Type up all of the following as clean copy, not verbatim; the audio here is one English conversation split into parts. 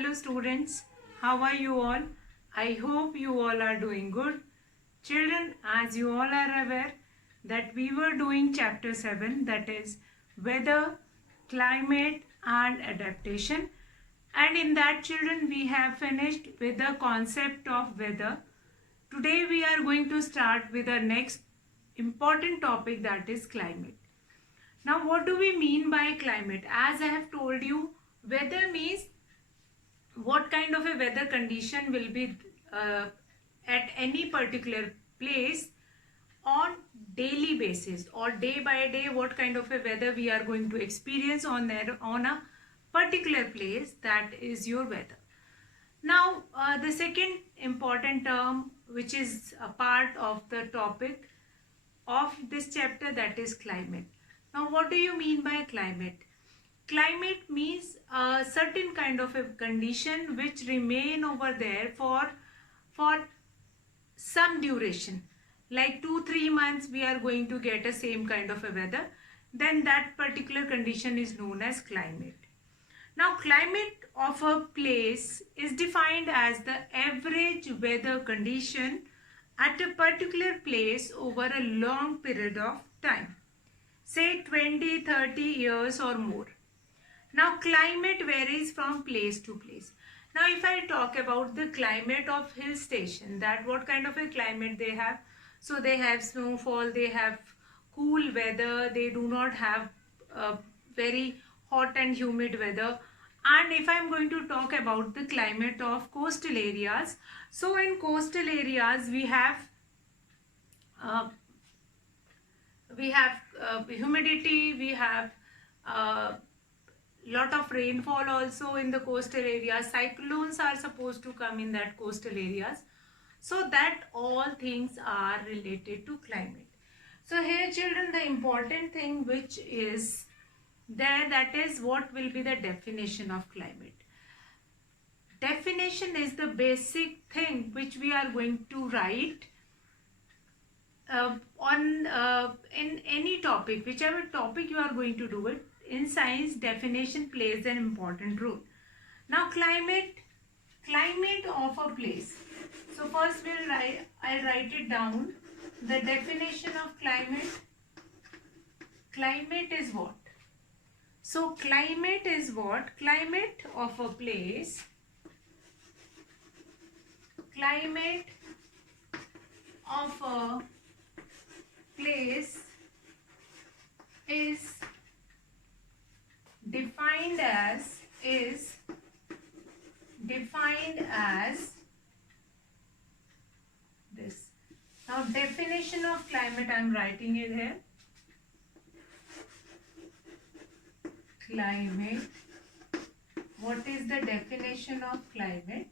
Hello students, how are you all? I hope you all are doing good. Children, as you all are aware that we were doing chapter 7, that is weather, climate and adaptation, and in that children we have finished with the concept of weather. Today we are going to start with our next important topic, that is climate. Now what do we mean by climate? As I have told you, weather means what kind of a weather condition will be at any particular place on daily basis, or day by day what kind of a weather we are going to experience on a particular place, that is your weather. Now the second important term which is a part of the topic of this chapter, that is climate. Now what do you mean by climate? Climate means a certain kind of a condition which remain over there for some duration, like 2-3 months we are going to get a same kind of a weather, then that particular condition is known as climate. Now climate of a place is defined as the average weather condition at a particular place over a long period of time, say 20-30 years or more. Now climate varies from place to place. Now if I talk about the climate of hill station, that what kind of a climate they have. So they have snowfall, they have cool weather, they do not have very hot and humid weather. And if I am going to talk about the climate of coastal areas, so in coastal areas we have humidity, we have lot of rainfall also in the coastal areas. Cyclones are supposed to come in that coastal areas. So that all things are related to climate. So here children, the important thing which is there, that is what will be the definition of climate. Definition is the basic thing which we are going to write in any topic, whichever topic you are going to do it. In science, definition plays an important role. Now climate of a place. So first I'll write it down. The definition of climate. Climate is what? So climate is what? Climate of a place. Climate of a place is defined as this. Now definition of climate, I am writing it here. Climate. What is the definition of climate?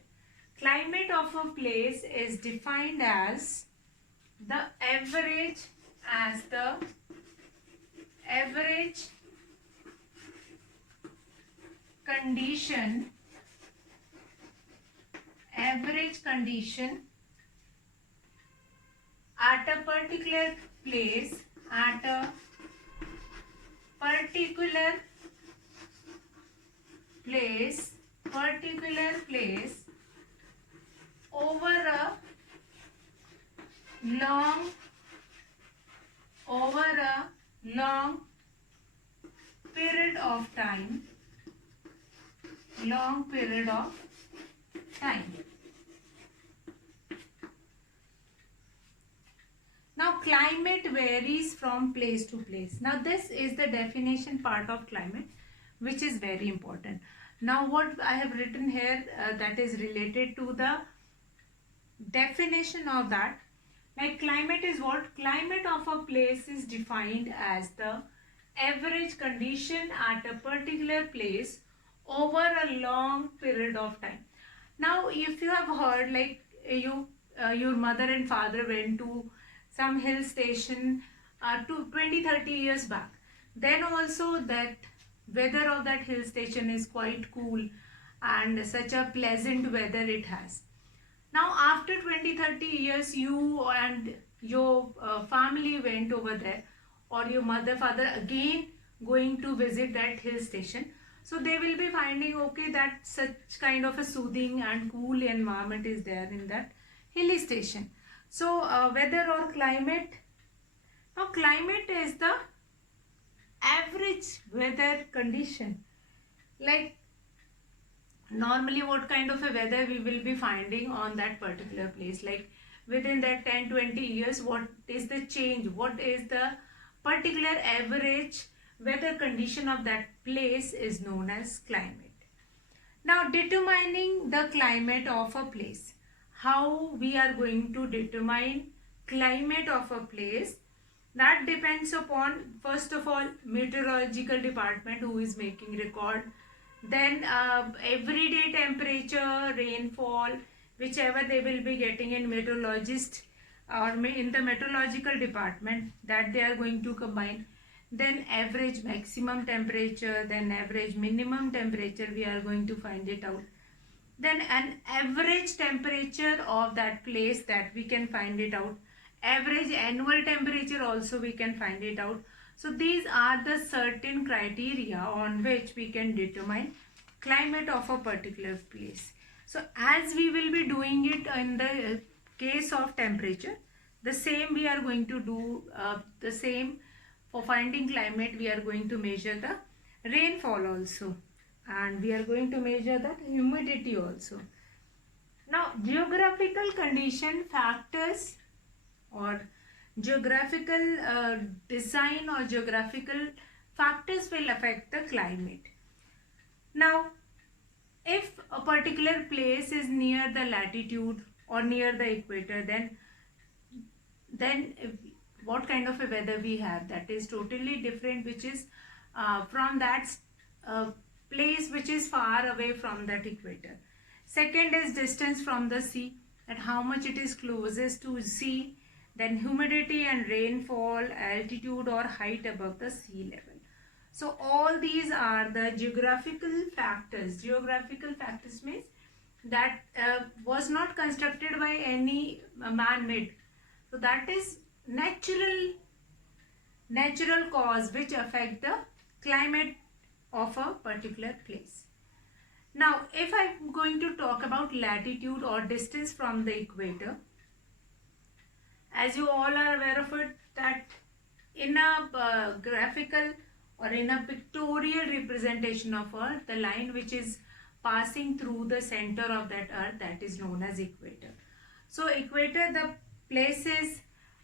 Climate of a place is defined as the average condition at a particular place over a long period of time. Now climate varies from place to place. Now this is the definition part of climate, which is very important. Now what I have written here, that is related to the definition of that. Like climate is what? Climate of a place is defined as the average condition at a particular place over a long period of time. Now if you have heard, like your mother and father went to some hill station to 20-30 years back, then also that weather of that hill station is quite cool and such a pleasant weather it has. Now after 20-30 years, you and your family went over there, or your mother father again going to visit that hill station. So they will be finding, okay, that such kind of a soothing and cool environment is there in that hilly station. So weather or climate. Now climate is the average weather condition. Like normally what kind of a weather we will be finding on that particular place, like within that 10-20 years, what is the change, what is the particular average weather condition of that place is known as climate. Now determining the climate of a place, how we are going to determine climate of a place, that depends upon first of all meteorological department who is making record, then everyday temperature, rainfall, whichever they will be getting in meteorologist or in the meteorological department, that they are going to combine, then average maximum temperature, then average minimum temperature we are going to find it out, then an average temperature of that place that we can find it out, average annual temperature also we can find it out. So these are the certain criteria on which we can determine climate of a particular place. So as we will be doing it in the case of temperature, the same we are going to do the same for finding climate. We are going to measure the rainfall also, and we are going to measure the humidity also. Now geographical condition factors or geographical design or geographical factors will affect the climate. Now if a particular place is near the latitude or near the equator, then what kind of a weather we have, that is totally different, which is from that place which is far away from that equator. Second is distance from the sea, at how much it is closest to sea. Then humidity and rainfall, altitude or height above the sea level. So all these are the geographical factors. Geographical factors means that was not constructed by any man-made. So that is natural cause which affect the climate of a particular place. Now if I'm going to talk about latitude or distance from the equator, as you all are aware of it, that in a graphical or in a pictorial representation of Earth, the line which is passing through the center of that Earth, that is known as equator. So equator, the places,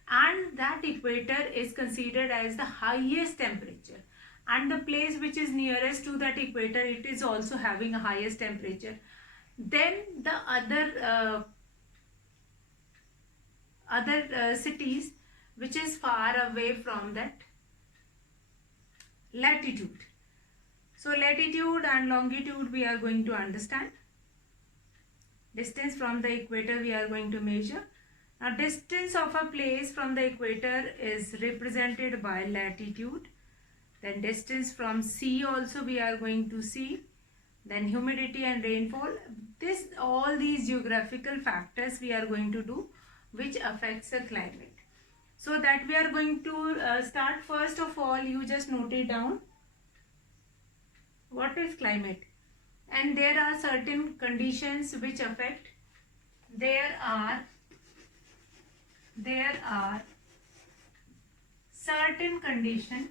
and that equator is considered as the highest temperature, and the place which is nearest to that equator, it is also having a highest temperature. Then the other cities which is far away from that latitude. So latitude and longitude we are going to understand. Distance from the equator we are going to measure. Now distance of a place from the equator is represented by latitude. Then distance from sea also we are going to see. Then humidity and rainfall. All these geographical factors we are going to do which affects the climate. So that we are going to start. First of all, you just note it down. What is climate? And there are certain conditions which affect. There are certain conditions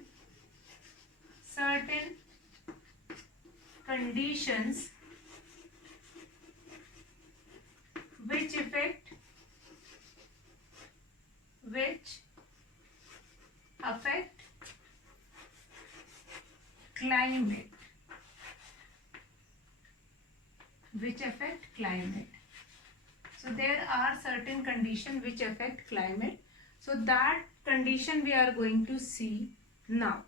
which affect climate. So there are certain conditions which affect climate. So that condition we are going to see now.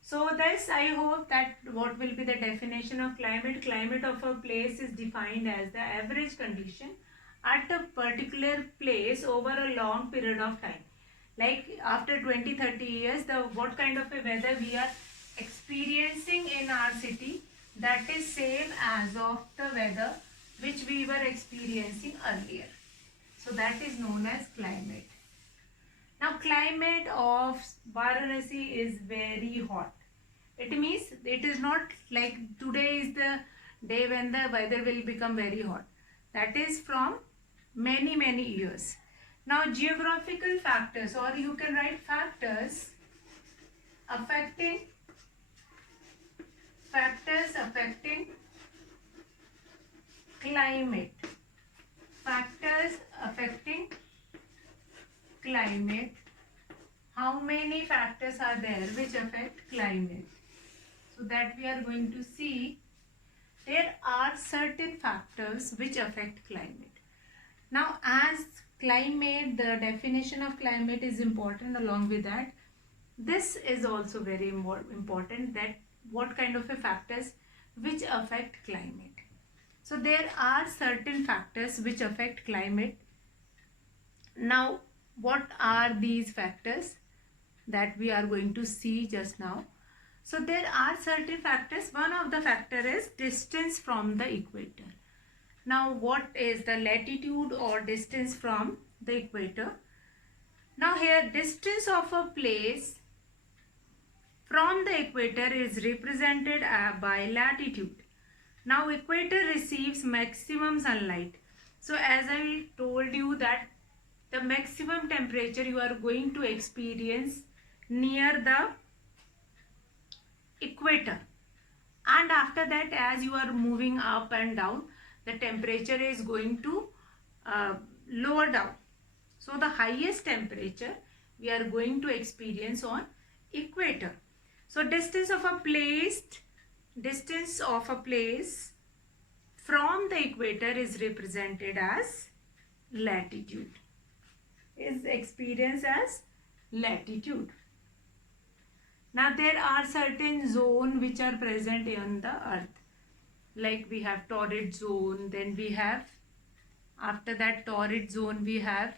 So thus I hope that what will be the definition of climate. Climate of a place is defined as the average condition at a particular place over a long period of time. Like after 20-30 years, what kind of a weather we are experiencing in our city, that is same as of the weather which we were experiencing earlier. So that is known as climate. Now climate of Varanasi is very hot. It means it is not like today is the day when the weather will become very hot. That is from many years. Now geographical factors, or you can write factors affecting climate. Factors affecting climate. How many factors are there which affect climate? So that we are going to see, there are certain factors which affect climate. Now as climate, the definition of climate is important. Along with that, this is also very important, that what kind of a factors which affect climate. So there are certain factors which affect climate. Now what are these factors that we are going to see just now? So there are certain factors. One of the factor is distance from the equator. Now what is the latitude or distance from the equator? Now here distance of a place from the equator is represented by latitude. Now equator receives maximum sunlight. So as I told you that the maximum temperature you are going to experience near the equator, and after that as you are moving up and down, the temperature is going to lower down. So the highest temperature we are going to experience on equator. So distance of a place from the equator is represented as latitude, is experienced as latitude. Now there are certain zones which are present on the earth, like we have torrid zone, then we have, after that torrid zone we have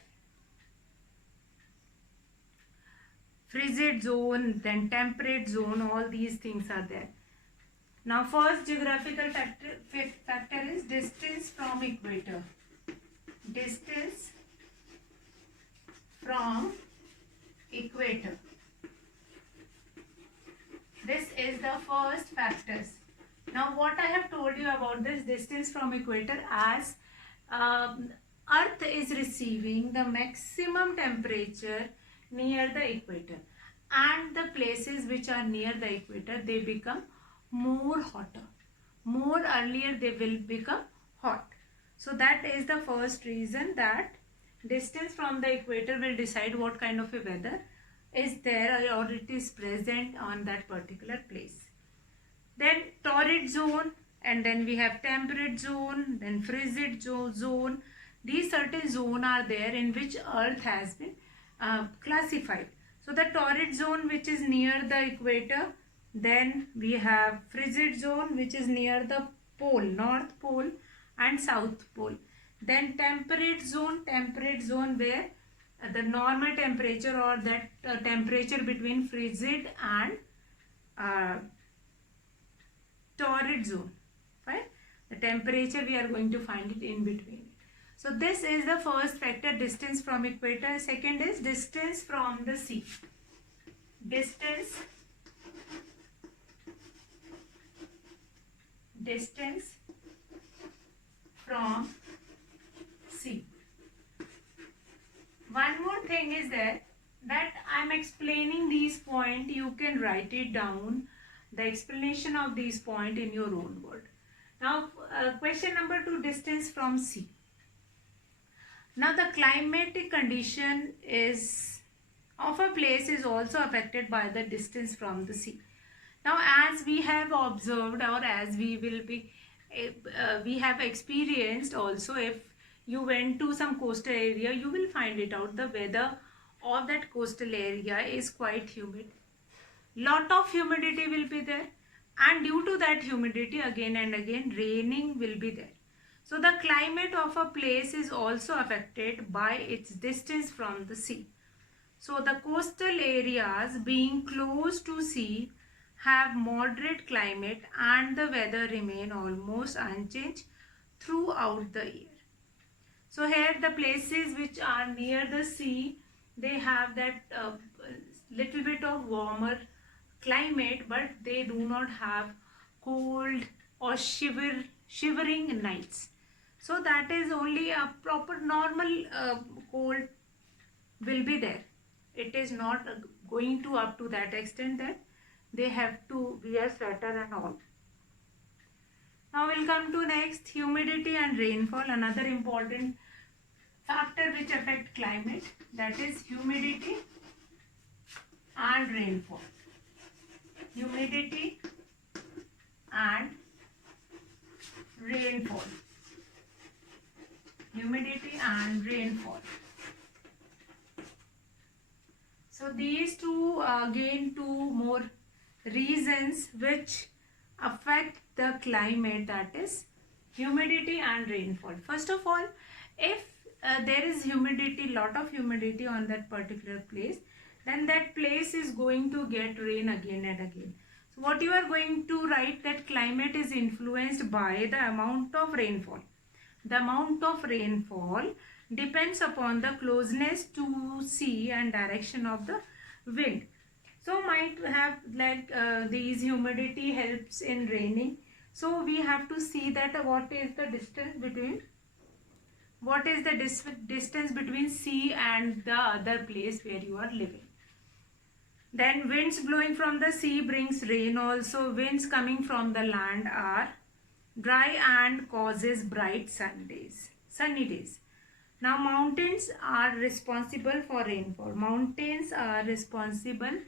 frigid zone, then temperate zone. All these things are there. Now first geographical factor is distance from equator. Distance from equator. This is the first factors. Now what I have told you about this distance from equator, as earth is receiving the maximum temperature near the equator, and the places which are near the equator, they become more hotter. More earlier they will become hot. So that is the first reason, that distance from the equator will decide what kind of a weather is there or it is present on that particular place. Then torrid zone, and then we have temperate zone, then frigid zone. These certain zones are there in which earth has been classified. So the torrid zone which is near the equator, then we have frigid zone which is near the pole, north pole and south pole. Then temperate zone where the normal temperature, or that temperature between frigid and torrid zone, right? The temperature we are going to find it in between. So this is the first factor, distance from equator. Second is distance from the sea. Distance from sea. One more thing is there, that I am explaining these points. You can write it down, the explanation of these points in your own word. Now question number 2, distance from sea. Now the climatic condition of a place is also affected by the distance from the sea. Now as we have observed, or as we will be we have experienced also, if you went to some coastal area, you will find it out, the weather of that coastal area is quite humid. Lot of humidity will be there, and due to that humidity, again and again raining will be there. So the climate of a place is also affected by its distance from the sea. So the coastal areas being close to sea have moderate climate, and the weather remain almost unchanged throughout the year. So here the places which are near the sea, they have that little bit of warmer climate, but they do not have cold or shivering nights. So that is only a proper normal cold will be there. It is not going to up to that extent that they have to wear sweater and all. Now we'll come to next, humidity and rainfall, another important factor which affect climate, that is humidity and rainfall. Humidity and rainfall. Humidity and rainfall. So these two again two more reasons which affect the climate, that is humidity and rainfall. First of all, if there is humidity, lot of humidity on that particular place, then that place is going to get rain again and again. So what you are going to write, that climate is influenced by the amount of rainfall. The amount of rainfall depends upon the closeness to sea and direction of the wind. So might have like these humidity helps in raining. So we have to see that what is the distance between distance between sea and the other place where you are living. Then winds blowing from the sea brings rain. Also winds coming from the land are dry and causes bright sunny days. Now mountains are responsible for rainfall. Mountains are responsible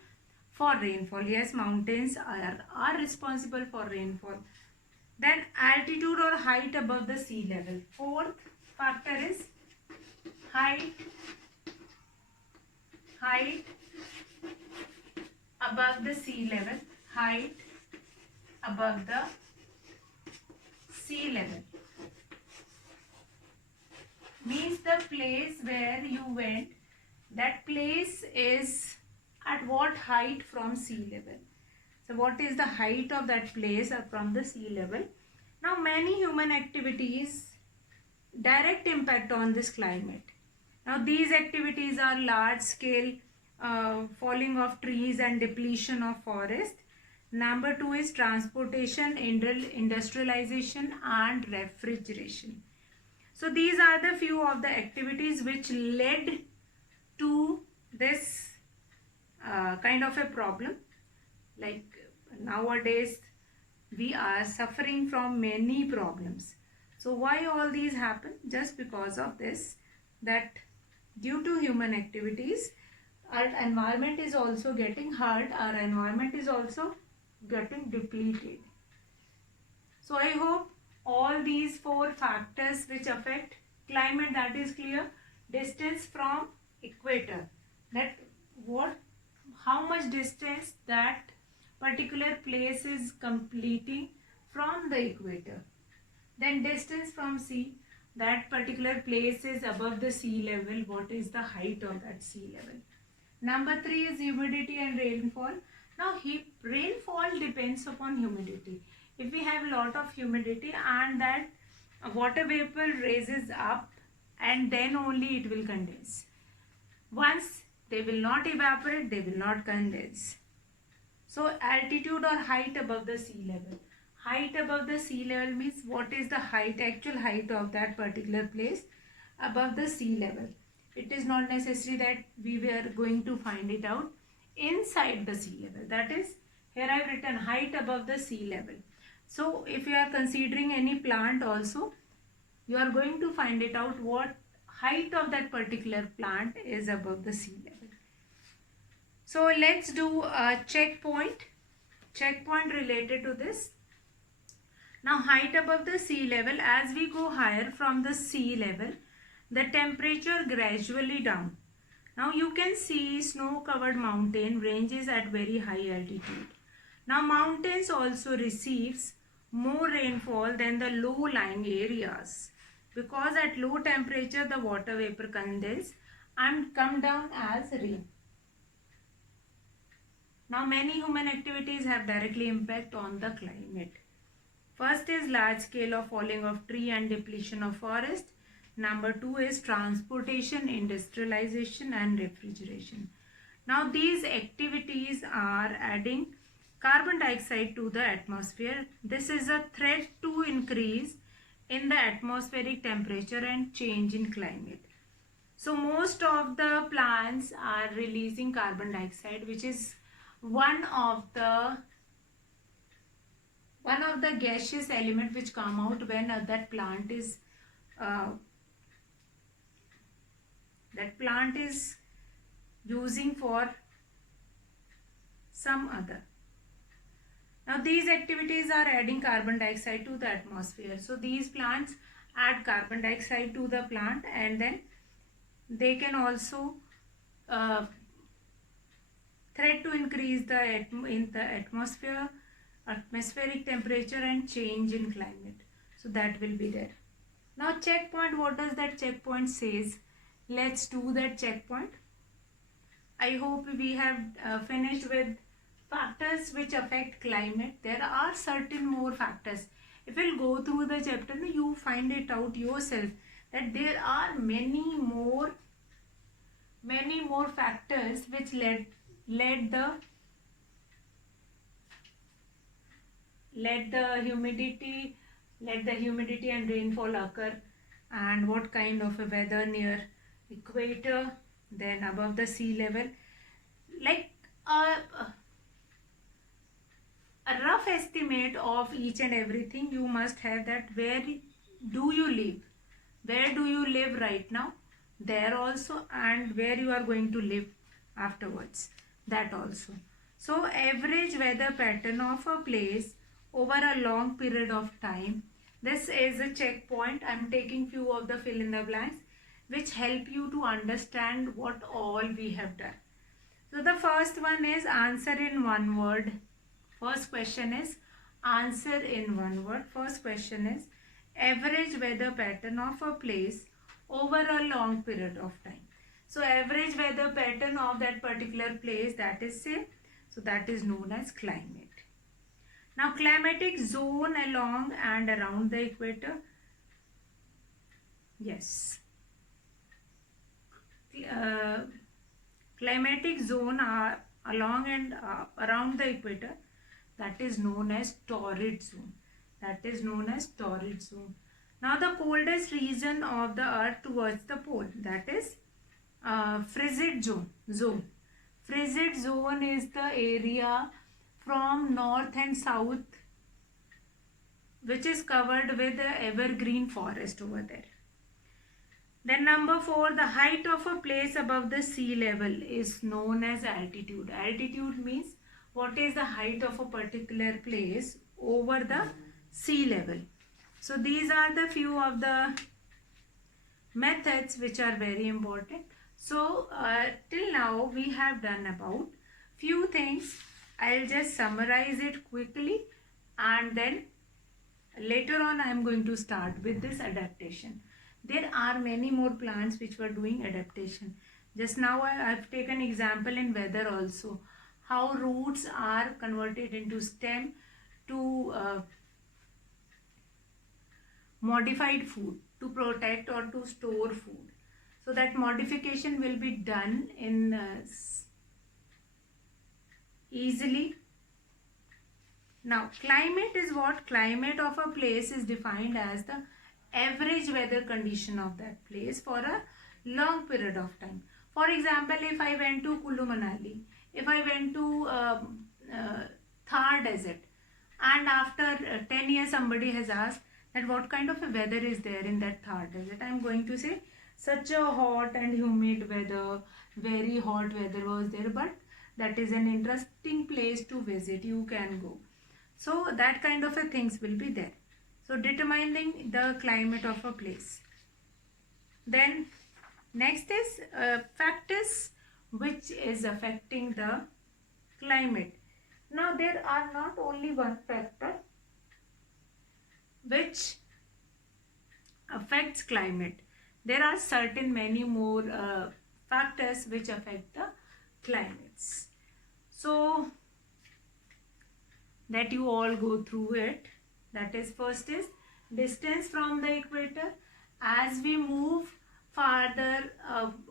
for rainfall. Yes, mountains are responsible for rainfall. Then altitude or height above the sea level. Fourth factor is height above the sea level. Height above the sea level means the place where you went, that place is at what height from sea level. So what is the height of that place from the sea level? Now many human activities direct impact on this climate. Now these activities are large scale falling of trees and depletion of forest. Number 2 is transportation, industrialization and refrigeration. So these are the few of the activities which led to this kind of a problem. Like nowadays we are suffering from many problems. So why all these happen? Just because of this, that due to human activities our environment is also getting hurt, our environment is also getting depleted. So I hope all these 4 factors which affect climate, that is clear. Distance from equator, that how much distance that particular place is completing from the equator. Then distance from sea, that particular place is above the sea level, what is the height of that sea level. Number 3 is humidity and rainfall. Now rainfall depends upon humidity. If we have a lot of humidity and that water vapor raises up, and then only it will condense. Once they will not evaporate, they will not condense. So altitude or height above the sea level. Height above the sea level means what is the height, actual height of that particular place above the sea level. It is not necessary that we were going to find it out inside the sea level. That is, here I have written height above the sea level. So if you are considering any plant also, you are going to find it out what height of that particular plant is above the sea level. So let's do a checkpoint related to this. Now height above the sea level, as we go higher from the sea level, the temperature gradually down. Now you can see snow covered mountain ranges at very high altitude. Now mountains also receives more rainfall than the low lying areas, because at low temperature the water vapor condense and come down as rain. Now many human activities have directly impact on the climate. First is large scale of falling of tree and depletion of forest. Number 2 is transportation, industrialization and refrigeration. Now these activities are adding carbon dioxide to the atmosphere. This is a threat to increase in the atmospheric temperature and change in climate. So most of the plants are releasing carbon dioxide, which is one of the gaseous element which come out when that plant is using for some other. Now these activities are adding carbon dioxide to the atmosphere. So these plants add carbon dioxide to the plant, and then they can also threat to increase the atmospheric temperature and change in climate. So that will be there. Now checkpoint, what does that checkpoint says? Let's do that checkpoint. I hope we have finished with factors which affect climate. There are certain more factors. If you'll go through the chapter, you find it out yourself that there are many more factors which led the humidity and rainfall occur, and what kind of a weather near equator, then above the sea level. Like a rough estimate of each and everything you must have, that where do you live right now, there also, and where you are going to live afterwards, that also. So average weather pattern of a place over a long period of time. This is a checkpoint. I am taking few of the fill in the blanks which help you to understand what all we have done. So the first one is answer in one word. First question is answer in one word. First question is average weather pattern of a place over a long period of time. So average weather pattern of that particular place, that is same. So that is known as climate. Now climatic zone along and around the equator. Yes. Climatic zone are along and around the equator, that is known as torrid zone. Now the coldest region of the earth towards the pole, that is frigid zone. Frigid zone is the area from north and south which is covered with the evergreen forest over there. Then number 4, the height of a place above the sea level is known as altitude. Altitude means what is the height of a particular place over the sea level. So these are the few of the methods which are very important. So till now we have done about few things. I'll just summarize it quickly, and then later on I am going to start with this adaptation. There are many more plants which were doing adaptation. Just now I have taken example in weather also, how roots are converted into stem to modified food to protect or to store food. So that modification will be done in easily. Now climate is what? Climate of a place is defined as the average weather condition of that place for a long period of time. For example, if I went to Kullu Manali, if I went to Thar desert, and after 10 years somebody has asked that what kind of a weather is there in that Thar desert, I am going to say such a hot and humid weather, very hot weather was there, but that is an interesting place to visit, you can go. So that kind of a things will be there. So determining the climate of a place. Then next is factors which is affecting the climate. Now there are not only one factor which affects climate. There are certain many more factors which affect the climates. So that you all go through it. That is, first is distance from the equator. As we move farther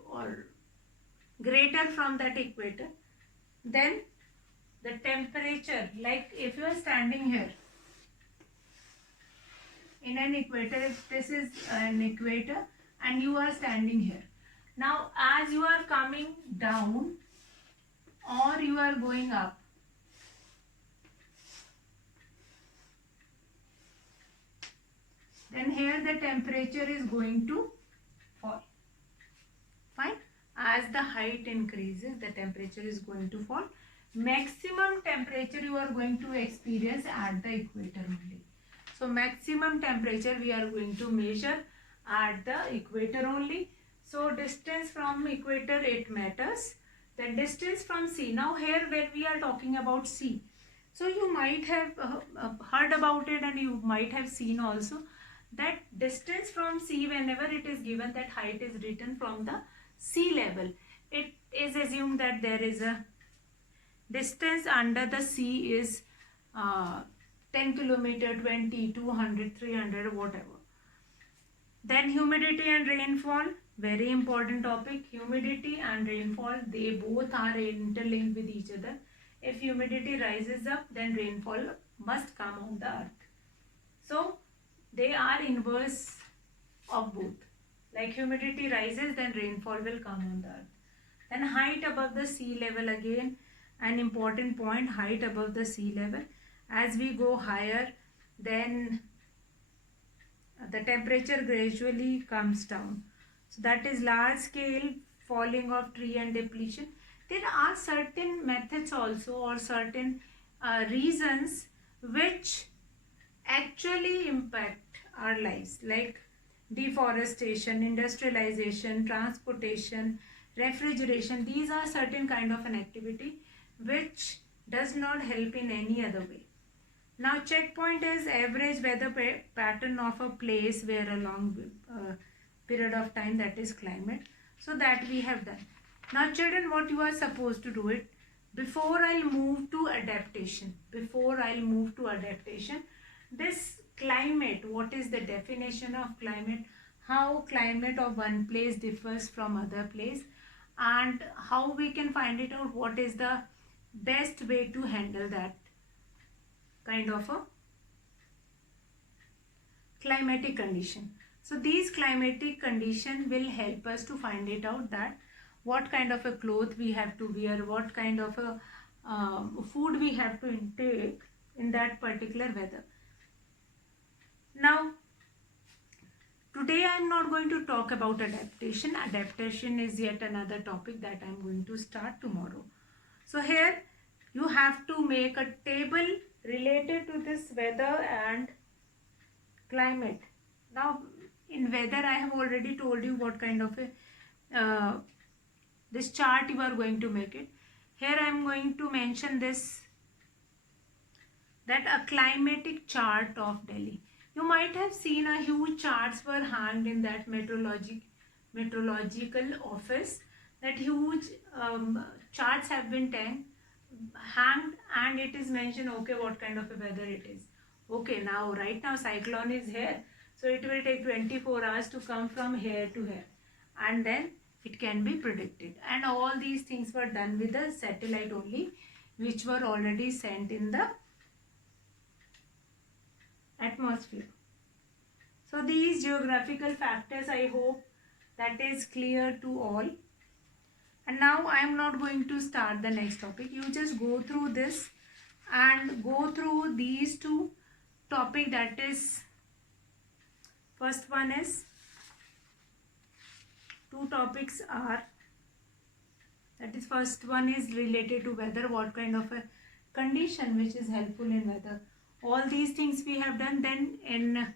or greater from that equator, then the temperature, like if you are standing here in an equator, if this is an equator and you are standing here, now as you are coming down or you are going up, then here the temperature is going to fall. Fine. As the height increases, the temperature is going to fall. Maximum temperature you are going to experience at the equator only. So maximum temperature we are going to measure at the equator only. So distance from equator, it matters. The distance from sea. Now here when we are talking about sea, so you might have heard about it and you might have seen also that distance from sea, whenever it is given that height is written from the sea level, it is assumed that there is a distance under the sea is 10 kilometer, 20, 200, 300, whatever. Then humidity and rainfall, very important topic. Humidity and rainfall, they both are interlinked with each other. If humidity rises up, then rainfall must come on the earth. So they are inverse of both. Like humidity rises, then rainfall will come on the earth. Then height above the sea level, again an important point, height above the sea level. As we go higher, then the temperature gradually comes down. So that is large scale falling of tree and depletion. There are certain methods also, or certain reasons which actually impact our lives, like deforestation, industrialization, transportation, refrigeration. These are certain kind of an activity which does not help in any other way. Now checkpoint is average weather pattern of a place where a long period of time, that is climate. So that we have done. Now children, what you are supposed to do it, before I'll move to adaptation, this climate, what is the definition of climate, how climate of one place differs from other place, and how we can find it out, what is the best way to handle that kind of a climatic condition. So these climatic condition will help us to find it out, that what kind of a cloth we have to wear, what kind of a food we have to intake in that particular weather. Now today I am not going to talk about adaptation. Adaptation is yet another topic that I am going to start tomorrow. So here you have to make a table related to this weather and climate. Now in weather I have already told you what kind of a this chart you are going to make it. Here I am going to mention this, that a climatic chart of Delhi. You might have seen a huge charts were hanged in that meteorological office. That huge charts have been hanged and it is mentioned, okay, what kind of a weather it is. Okay, now right now cyclone is here, so it will take 24 hours to come from here to here, and then it can be predicted. And all these things were done with the satellite only, which were already sent in the atmosphere. So these geographical factors, I hope that is clear to all. And now I am not going to start the next topic. You just go through this and go through these two topic. That is, first one is, two topics are, that is, first one is related to weather, what kind of a condition which is helpful in weather. All these things we have done. Then in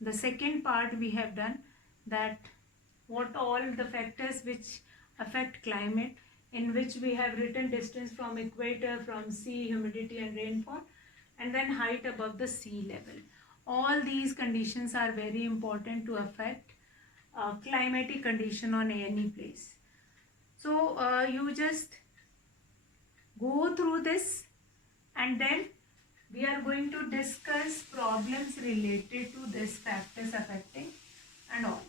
the second part we have done that what all the factors which affect climate, in which we have written distance from equator, from sea, humidity and rainfall, and then height above the sea level. All these conditions are very important to affect climatic condition on any place. So you just go through this, and then we are going to discuss problems related to this factors affecting and all.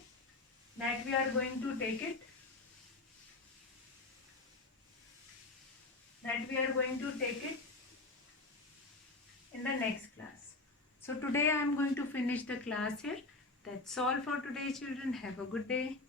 That we are going to take it. in the next class. So today I am going to finish the class here. That's all for today, children. Have a good day.